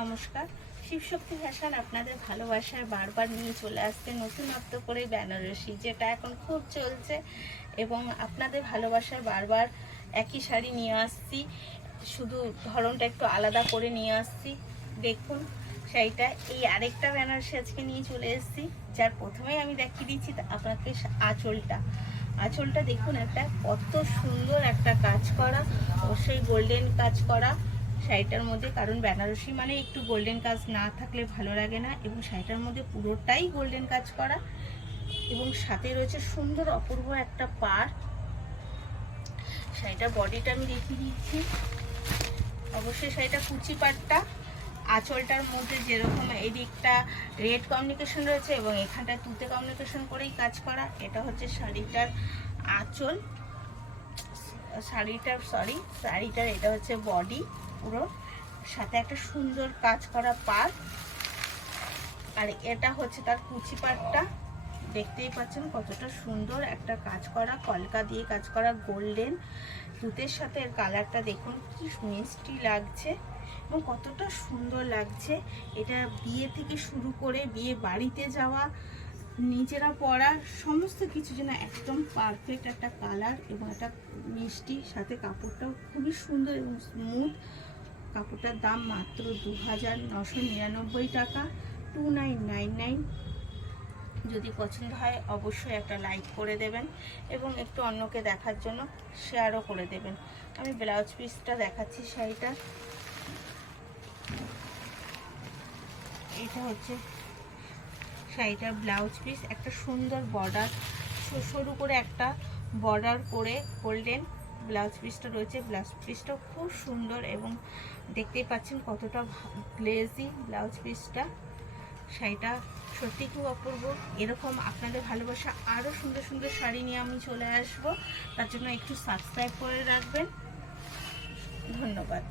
নমস্কার। শিবশক্তি ফ্যাশন আপনাদের ভালোবাসায় বারবার নিয়ে চলে আসছে নতুনত্ব করে বেনারসি, যেটা এখন খুব চলছে এবং আপনাদের ভালোবাসায় বারবার একই শাড়ি নিয়ে আসছি, শুধু ধরনটা একটু আলাদা করে নিয়ে আসছি। দেখুন শাড়িটা, এই আরেকটা বেনারসি আজকে নিয়ে চলে এসেছি, যার প্রথমেই আমি দেখিয়ে দিচ্ছি আপনাকে আঁচলটা দেখুন, একটা কত সুন্দর একটা কাজ করা, অবশ্যই গোল্ডেন কাজ করা শাড়িটার মধ্যে, কারণ বেনারসি মানে একটু গোল্ডেন কাজ না থাকলে ভালো লাগে না, এবং শাড়িটার মধ্যে পুরোটাই গোল্ডেন কাজ করা, এবং সাথে রয়েছে সুন্দর অপূর্ব একটা পাড়। শাড়িটার বডিটা আমি দেখিয়ে দিচ্ছি। অবশ্যই শাড়িটা কুচি পাড়টা, আঁচলটার মধ্যে যেরকম এই দিকটা রেড কমিউনিকেশন রয়েছে এবং এখানটায় তুতে কমিউনিকেশন করেই কাজ করা। এটা হচ্ছে শাড়িটার আঁচল, শাড়িটার এটা হচ্ছে বডি, পুরো সাথে একটা সুন্দর কাজ করা পাড়, আর এটা হচ্ছে তার কুচি পাড়টা। দেখতেই পাচ্ছেন কতটা সুন্দর একটা কাজ করা, কলকা দিয়ে কাজ করা গোল্ডেন তুতের সাথে। এর কালারটা দেখুন কি মিষ্টি লাগছে এবং কতটা সুন্দর লাগছে। এটা বিয়ে থেকে শুরু করে বিয়ে বাড়িতে যাওয়া, নিজেরা পরা, সমস্ত কিছু যেন একদম পারফেক্ট একটা কালার এবং একটা মিষ্টি, সাথে কাপড়টাও খুবই সুন্দর এবং স্মুথ। কাপড়টার দাম মাত্র 2999 টাকা, 2999। যদি পছন্দ হয় অবশ্যই একটা লাইক করে দেবেন এবং একটু অন্যকে দেখার জন্য শেয়ারও করে দেবেন। আমি ব্লাউজ পিসটা দেখাচ্ছি শাড়িটা। এটা হচ্ছে শাড়িটার ব্লাউজ পিস, একটা সুন্দর বর্ডার, সরু করে একটা বর্ডার করে গোল্ডেন ব্লাউজ পিসটা রয়েছে। ব্লাউজ পিসটাও খুব সুন্দর এবং দেখতেই পাচ্ছেন কতটা গ্লেজি ব্লাউজ পিসটা। শাড়িটা সত্যি খুব অপূর্ব। এরকম আপনাদের ভালোবাসা আরও সুন্দর সুন্দর শাড়ি নিয়ে আমি চলে আসব, তার জন্য একটু সাবস্ক্রাইব করে রাখবেন। ধন্যবাদ।